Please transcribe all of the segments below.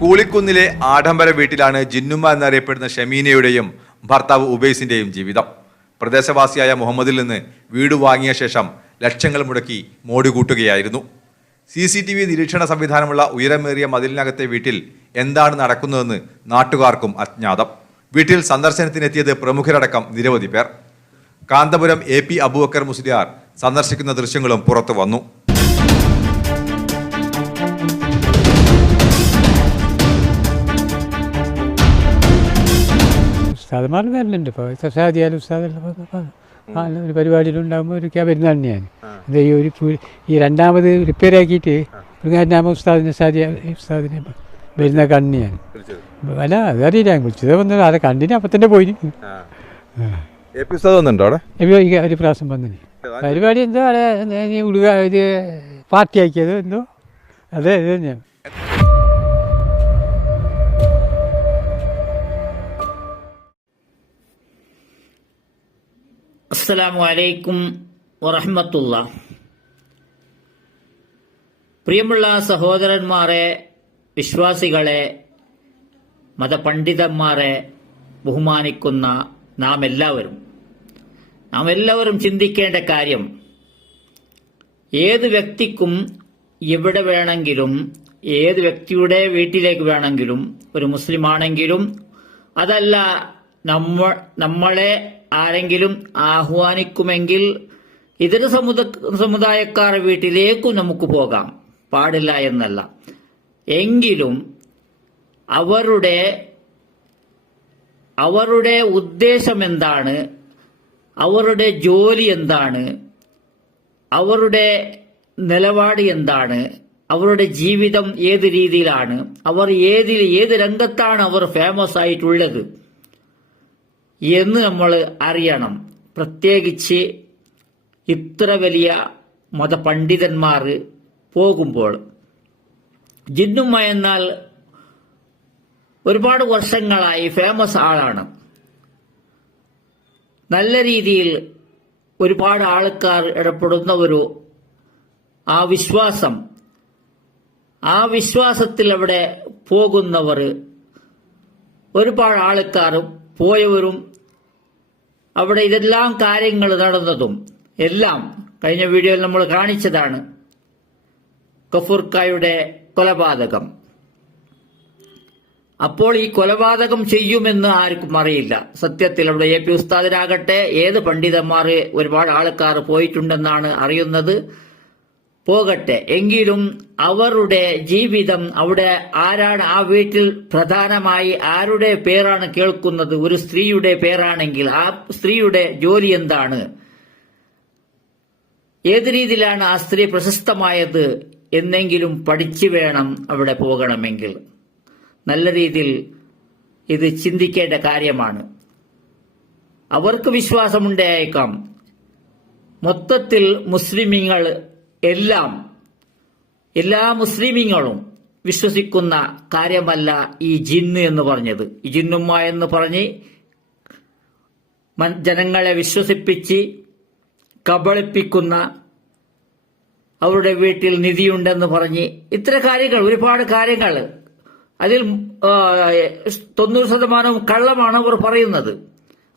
കൂളിക്കുന്നിലെ ആഡംബര വീട്ടിലാണ് ജിന്നുമ്മ എന്നറിയപ്പെടുന്ന ഷമീനയുടെയും ഭർത്താവ് ഉബൈസിന്റെയും ജീവിതം. പ്രദേശവാസിയായ മുഹമ്മദിൽ നിന്ന് വീട് വാങ്ങിയ ശേഷം ലക്ഷങ്ങൾ മുടക്കി മോടി കൂട്ടുകയായിരുന്നു. സി സി ടി വി നിരീക്ഷണ സംവിധാനമുള്ള ഉയരമേറിയ മതിലിനകത്തെ വീട്ടിൽ എന്താണ് നടക്കുന്നതെന്ന് നാട്ടുകാർക്കും അജ്ഞാതം. വീട്ടിൽ സന്ദർശനത്തിനെത്തിയത് പ്രമുഖരടക്കം നിരവധി പേർ. കാന്തപുരം എ പി അബൂബക്കർ മുസ്ലിയാർ സന്ദർശിക്കുന്ന ദൃശ്യങ്ങളും പുറത്തു വന്നു. ഉസ്താദ്മാർ വരലുണ്ട്. ഇപ്പോൾ സസാദിയാലും ഉസ്താദെല്ലാം ഒരു പരിപാടിയിലുണ്ടാകുമ്പോൾ ഒരു വരുന്നതാണ് ഞാൻ. അത് ഈ ഒരു ഈ രണ്ടാമത് റിപ്പയർ ആക്കിയിട്ട് മൃഗാനാമ ഉസ്താദിനെ സാദിയ ഉസ്താദിനെ വരുന്ന കണ്ണിയാണ്. ഞാൻ അല്ല അതറിയില്ല ഞാൻ വിളിച്ചത് വന്നത് അത് കണ്ടിന് അപ്പം തന്നെ പോയി. ഒരു പ്രാവശ്യം വന്നിന്. പരിപാടി എന്തോ അവിടെ ഉടുക ഇത് പാർട്ടി ആക്കിയത് എന്തോ. അതെ ഇത് ഞാൻ അസ്സലാമു അലൈക്കും വറഹ്മത്തുള്ള. പ്രിയമുള്ള സഹോദരന്മാരെ വിശ്വാസികളെ മതപണ്ഡിതന്മാരെ ബഹുമാനിക്കുന്ന നാം എല്ലാവരും നാം എല്ലാവരും ചിന്തിക്കേണ്ട കാര്യം ഏത് വ്യക്തിക്കും എവിടെ വേണമെങ്കിലും ഏത് വ്യക്തിയുടെ വീട്ടിലേക്ക് വേണമെങ്കിലും ഒരു മുസ്ലിമാണെങ്കിലും അതല്ല നമ്മ നമ്മളെ ആരെങ്കിലും ആഹ്വാനിക്കുമെങ്കിൽ ഇതര സമുദ സമുദായക്കാർ വീട്ടിലേക്കും നമുക്ക് പോകാം. പാടില്ല എന്നല്ല. എങ്കിലും അവരുടെ അവരുടെ ഉദ്ദേശം എന്താണ്? അവരുടെ ജോലി എന്താണ്? അവരുടെ നിലപാട് എന്താണ്? അവരുടെ ജീവിതം ഏത് രീതിയിലാണ്? അവർ ഏതിൽ ഏത് രംഗത്താണ് അവർ ഫേമസ് ആയിട്ടുള്ളത്? എന്ന് നമ്മൾ അറിയണം. പ്രത്യേകിച്ച് ഇത്ര വലിയ മതപണ്ഡിതന്മാർ പോകുമ്പോൾ. ജിന്നുമ്മ എന്നാൽ ഒരുപാട് വർഷങ്ങളായി ഫേമസ് ആളാണ്. നല്ല രീതിയിൽ ഒരുപാട് ആൾക്കാർ ഇടപെടുന്ന ഒരു ആ വിശ്വാസം ആ വിശ്വാസത്തിൽ അവിടെ പോകുന്നവർ ഒരുപാട് ആൾക്കാർ പോയവരും അവിടെ ഇതെല്ലാം കാര്യങ്ങൾ നടന്നതും എല്ലാം കഴിഞ്ഞ വീഡിയോയിൽ നമ്മൾ കാണിച്ചതാണ്. കഫൂർക്കായുടെ കൊലപാതകം. അപ്പോൾ ഈ കൊലപാതകം ചെയ്യുമെന്ന് ആർക്കും അറിയില്ല. സത്യത്തിൽ അവിടെ എ പി ഉസ്താദിനാകട്ടെ ഏത് പണ്ഡിതന്മാർ ഒരുപാട് ആൾക്കാർ പോയിട്ടുണ്ടെന്നാണ് അറിയുന്നത്. പോകട്ടെ. എങ്കിലും അവരുടെ ജീവിതം അവിടെ ആരാണ് ആ വീട്ടിൽ പ്രധാനമായി ആരുടെ പേരാണ് കേൾക്കുന്നത്? ഒരു സ്ത്രീയുടെ പേരാണെങ്കിൽ ആ സ്ത്രീയുടെ ജോലി എന്താണ്? ഏത് രീതിയിലാണ് ആ സ്ത്രീ പ്രശസ്തമായത് എന്നെങ്കിലും പഠിച്ചു വേണം അവിടെ പോകണമെങ്കിൽ. നല്ല രീതിയിൽ ഇത് ചിന്തിക്കേണ്ട കാര്യമാണ്. അവർക്ക് വിശ്വാസമുണ്ടായേക്കാം. മൊത്തത്തിൽ മുസ്ലിമീങ്ങൾ എല്ലാം എല്ലാ മുസ്ലിമീങ്ങളും വിശ്വസിക്കുന്ന കാര്യമല്ല ഈ ജിന്ന് എന്ന് പറഞ്ഞത്. ഈ ജിന്നുമ്മ എന്ന് പറഞ്ഞ് ജനങ്ങളെ വിശ്വസിപ്പിച്ച് കബളിപ്പിക്കുന്ന അവരുടെ വീട്ടിൽ നിധിയുണ്ടെന്ന് പറഞ്ഞ് ഇത്ര കാര്യങ്ങൾ ഒരുപാട് കാര്യങ്ങൾ. അതിൽ തൊണ്ണൂറ് ശതമാനവും കള്ളമാണ് അവർ പറയുന്നത്.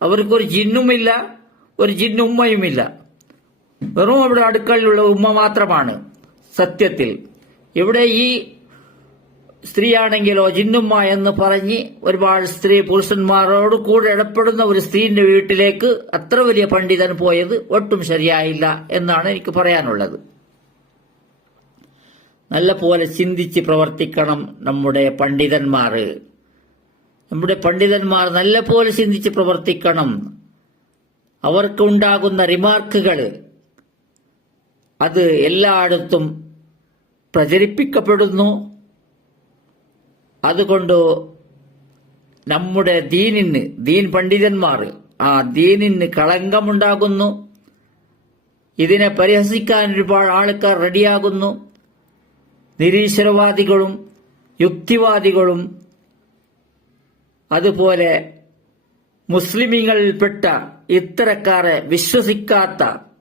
അവർക്കൊരു ജിന്നുമില്ല ഒരു ജിന്നുമ്മയുമില്ല. വെറും അവിടെ അടുക്കളയിലുള്ള ഉമ്മ മാത്രമാണ് സത്യത്തിൽ. ഇവിടെ ഈ സ്ത്രീയാണെങ്കിലോ ജിന്നുമ്മ എന്ന് പറഞ്ഞ് ഒരുപാട് സ്ത്രീ പുരുഷന്മാരോട് കൂടെ ഇടപെടുന്ന ഒരു സ്ത്രീന്റെ വീട്ടിലേക്ക് അത്ര വലിയ പണ്ഡിതൻ പോയത് ഒട്ടും ശരിയായില്ല എന്നാണ് എനിക്ക് പറയാനുള്ളത്. നല്ല പോലെ ചിന്തിച്ച് പ്രവർത്തിക്കണം നമ്മുടെ പണ്ഡിതന്മാർ. നമ്മുടെ പണ്ഡിതന്മാർ നല്ല പോലെ ചിന്തിച്ച് പ്രവർത്തിക്കണം. അവർക്കുണ്ടാകുന്ന റിമാർക്കുകൾ അത് എല്ലായിടത്തും പ്രചരിപ്പിക്കപ്പെടുന്നു. അതുകൊണ്ട് നമ്മുടെ ദീനിന് ദീൻ പണ്ഡിതന്മാർ ആ ദീനിന് കളങ്കമുണ്ടാകുന്നു. ഇതിനെ പരിഹസിക്കാൻ ഒരുപാട് ആൾക്കാർ റെഡിയാകുന്നു. നിരീശ്വരവാദികളും യുക്തിവാദികളും അതുപോലെ മുസ്ലിമീങ്ങളിൽപ്പെട്ട ഇത്തരക്കാരെ വിശ്വസിക്കാത്ത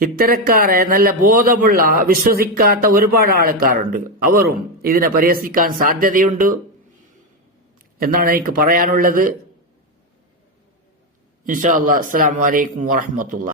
ഇത്തരക്കാരെ നല്ല ബോധമുള്ള വിശ്വസിക്കാത്ത ഒരുപാട് ആൾക്കാരുണ്ട്. അവരും ഇതിനെ പരിഹസിക്കാൻ സാധ്യതയുണ്ട് എന്നാണ് എനിക്ക് പറയാനുള്ളത്. ഇൻഷാ അല്ലാ അസ്സലാമു അലൈക്കും വറഹമത്തുള്ള